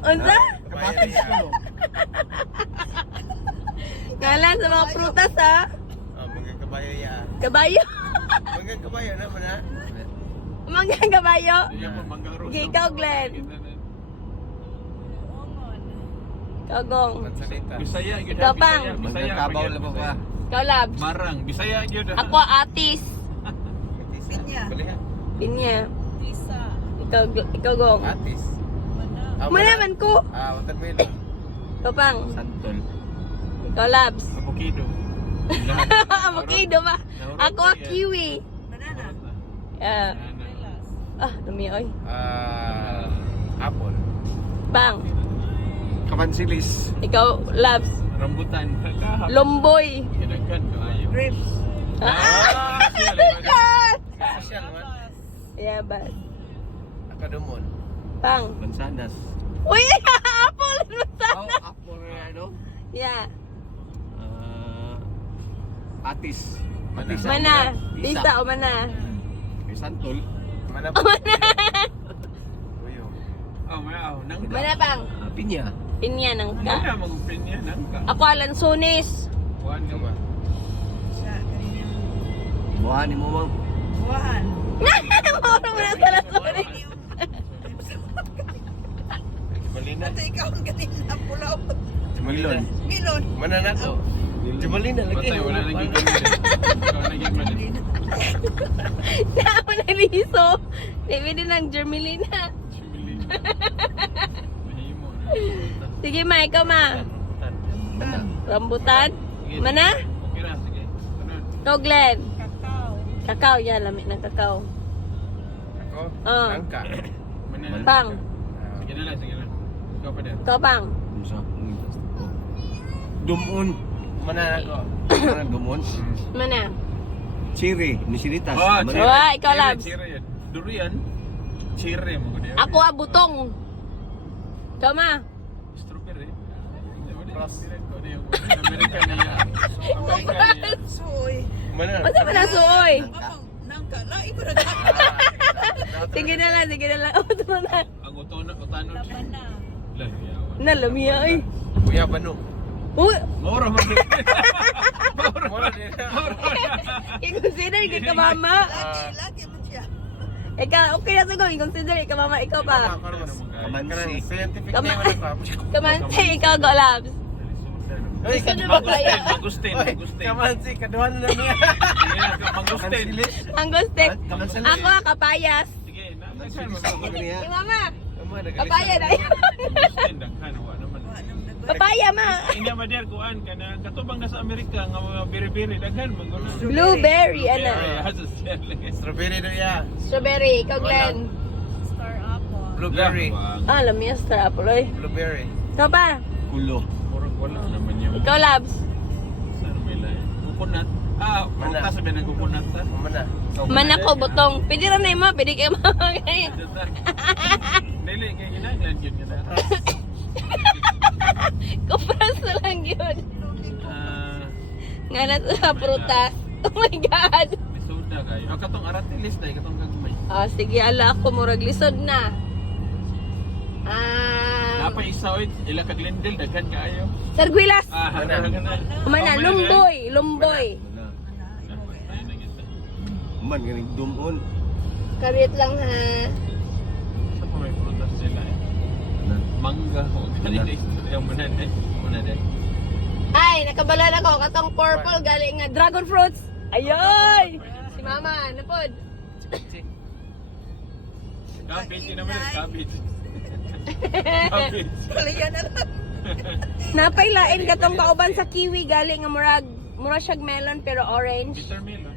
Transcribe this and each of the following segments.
Unsa? Kamatis ko. Ngalan sa mga prutas ha? Mga kabayo ya. Kabayo. Mga kabayo naman ha. Mga kabayo. Iya pa manggaro. Okay, ikaw, Glenn. Kagong. Mansalita. Bisaya gyud. Ikaw, Pang. Magkakabaw lang po ka. Ikaw, Labs. Marang, Bisaya gyud. Ako, Atis. Pinya. Balihan. Pinya. Ikaw, Gong. Atis. Manaman ko. Watermelon. Ikaw, Pang. Santol. Ikaw, Labs. Avocado. Avocado ba? Ako, kiwi. Ah, dumi oy. Apple. Bang. Kamansilis. Ikaw, Labs. Rambutan. Lomboy. Kinagkan kaayo. Grapes. Social man. Yeah, ba? Akadumon. Bang. Mansanas. Uy, apple. Oh, apple na ano? Yeah. Patis. Mana? Bisa o mana? May santol. Mana O po? mana? Uyo. Oh, wow. Nang Mana, Bang? Pinya. Pinya nang ka. Wala mag-open yan. Nangka. Ako, Alansones. Kuhan ka ba? Sa kanina. Buhanin mo mang. Buwahan. Mauro mo na sa Alansones. Jumalina. Ito ikaw ang kanina pulaw. Jumalina. Milon. Mana na to? Jumalina lagi. Patay, wala nang gigawin. Wala nang gigawin. Ako na liso. David din ang Germelina. Mahimo. Sige, Ma. Ikaw, Ma. Rambutan. Mana? Okay na, sige. Sunod. Ikaw, Glenn. Kakao. Kakao. Yan, lamig ng kakao. Ako. Oh. Langka. Mana- Bang. Sige na lang, sige lang. Ikaw pa din. Ikaw, Bang. Sa Dumon. Mana na ko? Ano dumon? Mana? Chiri. Nisilitas. Oh, Mani- cherry. Wah, ikaw, Cherry, Labs. cherry yan. Durian. Cherry mo ko diyan. Ako, Butong. Ikaw, Ma. Strawberry. Cross. American na yan. American na yan. Soy. Mana? Basta pa na suoy. Mamang nangka. Lain ko na Sige na lang, sige na lang. O, ito na. Ang utano siya. laban na. Lang, yawan. Nalamiya, ay. Kuya Banu. Uy, Mora mo. Mura din. i-consider ka mama. Lagi man siya. Ikaw, okay na siguro. I-consider ka mama. Ikaw pa. Kamansi. Scientific Kama- name ano pa? Kamansi, ikaw, go, Labs. Uy, Gusto niyo ba kaya? Magustin. Uy, Magustin. kamansi, kaduhan na niya. Magustin. Ang gustik. Kamansilis. Ako, kapayas. Sige, Mansilis ako Magustin. niya. Si mama. Kapaya Kapaya na yun. Daghan, wala naman. Papaya, ma. Hindi mader kuan kana katubang nasa Amerika nga mga biri-biri daghan man guna. Blueberry, ano? Strawberry do ya. Strawberry, ikaw, Glenn. Star apple. Blueberry. Ah, alam niya, star apple, oy. Blueberry. Ikaw pa. Kulo. Murag wala naman yung Ikaw, Labs. saan may lain. Coconut. Ah, Mana? prutas sabi ng coconut ta. Mana? Manako, butong. Pwede rin na yung mga. Pwede kayo mga. Dili kay ginaglan gyud kana. Kupras na lang yun. Ah, Nga na sa prutas. Oh my God. may soda kayo. Ah, katong aratilis dai katong gagmay. Oh, sige, ala ako. Murag lisod na. Napay isa oy ila ka Glendale daghan kaayo. Sarguilas. Ah, Mana? Kumana, lumboy. Lumboy. Man, ganing dumon. Karit lang ha. Sa pa may prutas sila eh. Mangga o kanina yung muna din. Ay, nakabalan ako. Katong purple galing nga dragon fruits. Ayoy! Si mama, napod. Cabbage naman yung cabbage. Cabbage. Kaliya na lang. Napailain katong kauban sa kiwi galing nga murag siyang melon pero orange. Bitter melon.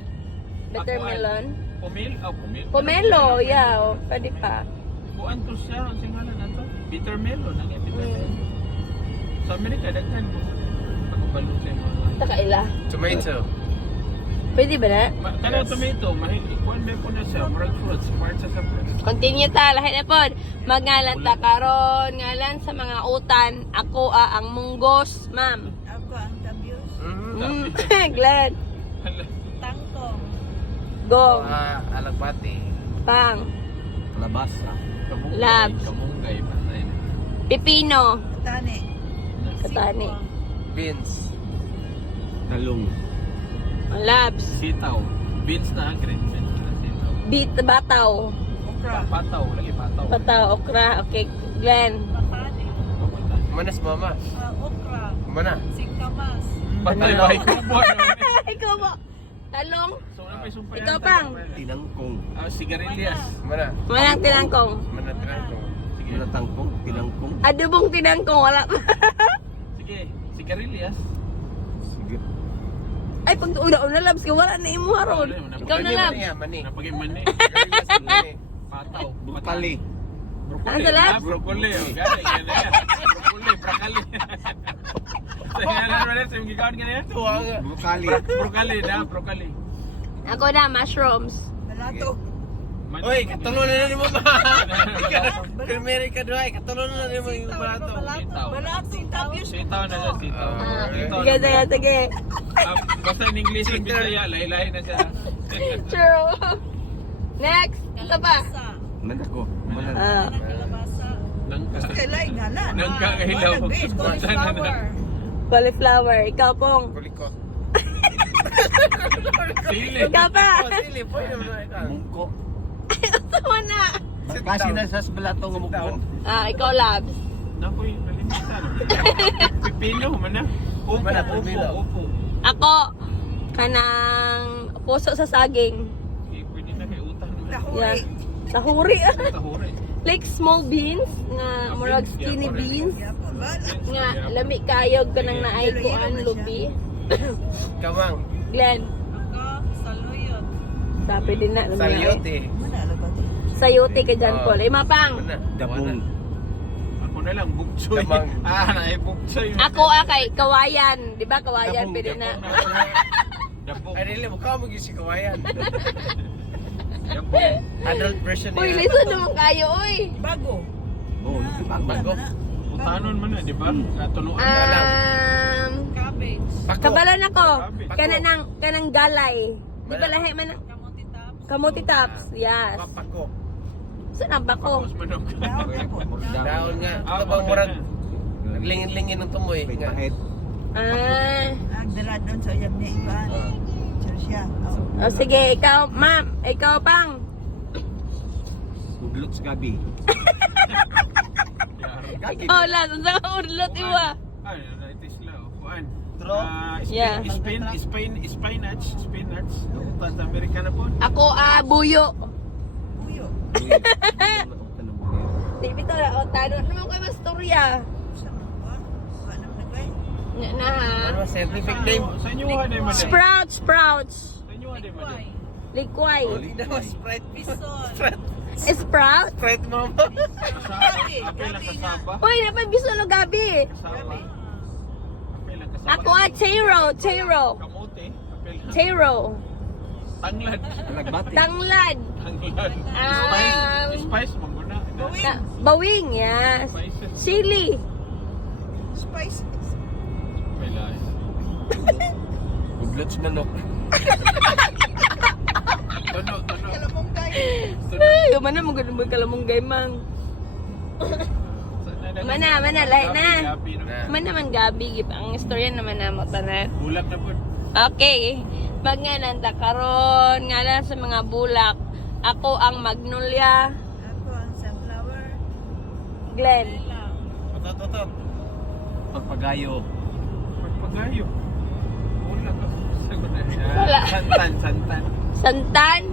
Bitter Ako, melon. Pomelo? Oh, pomelo. Pomelo, yeah. Oh, pwede pa. Buwan to siya. Ang singalan na to. Bitter melon. Ang bitter melon. Sa Amerika, daghan mo. Pagkabalo sa mga... Takaila. Tomato. Pwede ba na? Kada tomato, ikuan may po na siya. Murag fruits. Part sa fruits. Continue ta. Lahat na po. Magngalan ta karon. Ngalan sa mga utan. Ako ang munggos, ma'am. Ako ang tabios. Glenn. Tangkong. Go. Alagbati. Pang. Labasa. Kamunggay. Labs. Kamunggay. Patay na. Pipino. Tani. Katani. Beans. Talong. Labs. Sitaw. Beans na, green beans na sitaw. Bataw. Okra. Pataw, lagi pataw. Pataw, okra. Okay, Glenn. Patani. Manas mama. Okra. Mana? Singkamas. Patay ba? Ikubon. Ikaw mo. Talong. So, ano pa yung sumpayan? Ikaw pang. Tinangkong. Sigarilyas. Mana? Manang tinangkong. Mana tinangkong. Sige. Tinatangkong. Tinangkong. Adobong tinangkong. Wala. Sige. Sigarilyas. Sige. Ay, pag una labs ka, wala na imo haron. Ikaw na labs. Mani. Napagay mani. Mani. Pataw. Brutali. Ano sa labs? Broccoli. Oh, galing. Yan na yan. Broccoli. Broccoli. Sa nga naman sa yung gigawin ka na yan? Tuwa nga. Brutali. Broccoli na. Broccoli. Ako na, mushrooms. Balato. Oy, katulon na ni mama. Kalmeri ka doy, katulon na ni mo yung balato. Sitaw. Balato. Tabios. Sitaw na siya. Sitaw. Ah, Sitaw sige, na. sige, sige. Basta in English yung Bisaya. Lahi-lahi na siya. True. Next. Ito pa. Kalabasa. Manako. Manan. Ah, Ano kalabasa? Nangka. Kailan nga na. Nangka kahilaw. Cauliflower. cauliflower. Ikaw pong. Kulikot. Sili. Ikaw pa. Oh, sili po yun na ikaw. Mungko. Ito na. Kasi na sa balato ng mungko. Ah, ikaw labs. Nakoy, nalimutan. Pipino, mana? Upo, Mana, upo, pipino. upo. Ako, kanang puso sa saging. Okay, pwede na kay utang. Yeah. Tahuri. Tahuri. Tahuri. Like small beans nga murag skinny beans Yapon ba? nga lami kayog kanang naay kuan lubi. Kamang. Glenn, Ako, saluyot. sabi din na Salyote. Mana na ba? sayote ka dyan, Paul. Ay, mapang. Mana? Dabong. Ako na lang, bukchoy. Damang. Naay bukchoy. Ako kay kawayan. Di ba kawayan? Dabong, Pwede na. Dabong. Ay, dili mo ka mo si kawayan. Dabong. Adult version Uy, niya. listen naman kayo, uy. Bago. Oh, bago. Utanon man na, di ba? Natunuan na lang. Cabbage. Pako. Kabalan ako. Pako. Kanang galay. Di ba lahi man? Kamuti taps. Kamuti tops. Yes. Papako. Saan ang bako? Tapos manok. Daon na po. Daon nga. Ah, Ito bang murag okay naglingin-lingin ng tumoy. May Nga. pahit. Ah. Nagdala doon sa uyab ni Ivan. Sure siya. Oh, sige, ikaw, ma'am. Ikaw pang. Udlot sa gabi. Ikaw lang. Sa urlot iwa. Ay, naitis lang. Kuan. Draw? Yeah. Spinach. Utan sa Amerika na po. Ako, buyo. Puyo. Di bito na, o, tano. Ano mo kayo mastorya? Sa mga ba? Ano na ba? Na ha? Ano ba scientific name? Sa inyo ha na man. Sprouts. Sa inyo ha na man. Likway. Likway. Hindi na Sprite. Bison. Sprout? Sprite mama. Apel lang kasaba. Uy, naman biso no gabi. Kasaba. Apel lang kasaba. Ako taro. Kamote. Apel lang. Taro. Tanglad. Nagbati. Tanglad. Tanglad. Spice. Maguna. Bawing, yes. Spices. Chili. Spices. Apel. Udlot sa manok. Tuno. Kalamongkay. Ay, mana mo ganun mo kalamunggay mang. Mana, lahi na. Gabi, no? Man naman gabi, gip. Ang istorya naman na mo tanan. Bulak na po. Okay. Magnananta karon nga lang sa mga bulak. Ako ang magnolia. Ako ang sunflower. Glenn. Lela. Otot. Pagpagayo. Magpagayo. Bulak ako. Wala. Santan. Santan.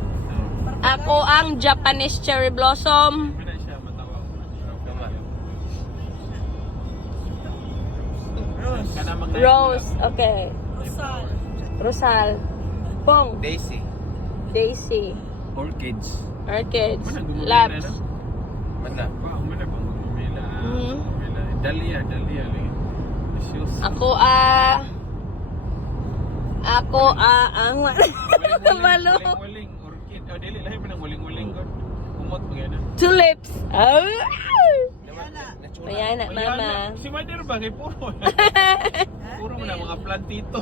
Ako ang Japanese cherry blossom. Mana siya matawa. Rose. Rose. Okay. Rosal. Rosal. Pong. Daisy. Daisy. Orchids. Orchids. Mana gumamela Labs. na? Mana? Wow, mana bang gumamela? Mhm. Dahlia lagi. Issues. Ako ang malo. Waling orchid. Oh, dili lahi man ang waling ko. Kumot mo gana. Tulips. Oh. Yana. Ayan na, mama. Si Mother ba kay puro. Puro mo na mga plantito.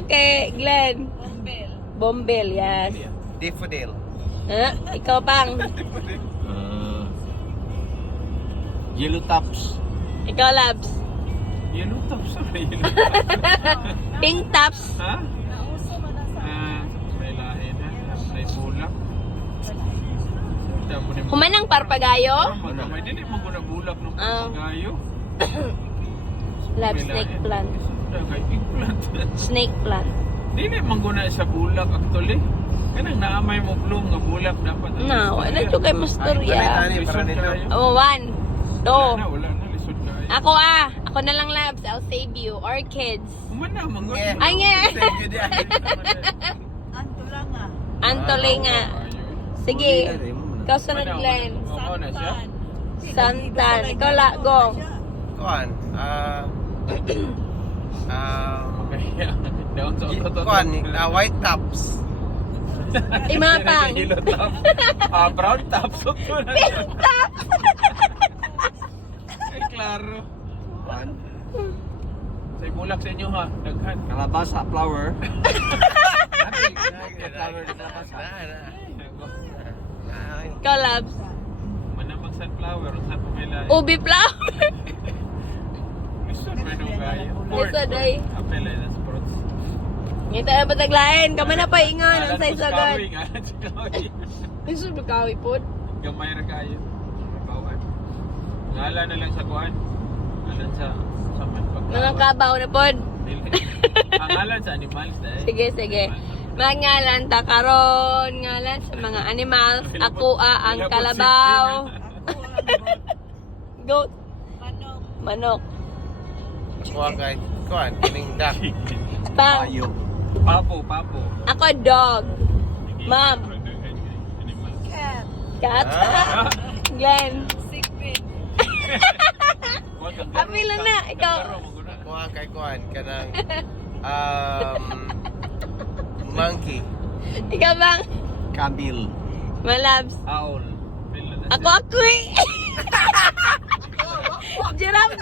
Okay, Glenn. Bombel. Bombel, yes. Daffodil. Ikaw pang. Yellow tops. Ikaw, Labs. Yellow tops na yellow tops. Pink tops. Ha? May lahi na. May bulak. Damo ni Humanang parpagayo. May dili mo na bulak ng Ah. pagayo. Labs, snake plant. Kay eggplant. Snake plant. Dili man guna sa bulak actually. Kanang naamay mo bloom nga bulak dapat. No, wala dyan kayo masturya. Tani, para dito. Oh, 1, 2. Wala na, lisod kayo. Ako na lang, Labs. I'll save you. Orchids. Umana, mangon. Nge. Ay, nge. Thank you, Diyan. Anto lang ah. Antolinga. Sige. Ikaw sunod, Glenn. Oo na siya. Santan. Ikaw, Lagong. Kuan. Down sa otot. Kuan, white tops. Imapang. Yellow top. Brown top. Pink top. Ay, klaro. Sa bulak sa inyo ha. Daghan. Kalabasa, flower. Flower di kalabasa. Ikaw, Labs. Manamang sunflower. Saan po may lahi? Ubi flower. Lisod may nung gayo. Lisod ay. Apel ay nas fruits. Ngita na pataglain. Kama na pa ingon. Ang say sagad. Alan sa kawing. Gusto mo kawi po? Gamay ra kayo. Bawan. Ngalan na lang sa kuan. Ngalan sa manpag. Mga kabaw na po. Ang ngalan sa animals dahil. Sige, sige. Mangalan ta karon, ngalan sa mga animals. Ako ang kalabaw. Goat. Manok. Kuan kay kuan, kining duck. Pang. Papo. Ako dog. Ma'am. Animals. Cat. Cat. Ah. Glenn. Secret. Kuwan, kanggaro. Apila na, ikaw. Kanggaro, maguna. Kuan kay kuan kanang monkey. Ikaw bang? Camel. Malabs. Owl. Pila na Ako eh. Giraffe.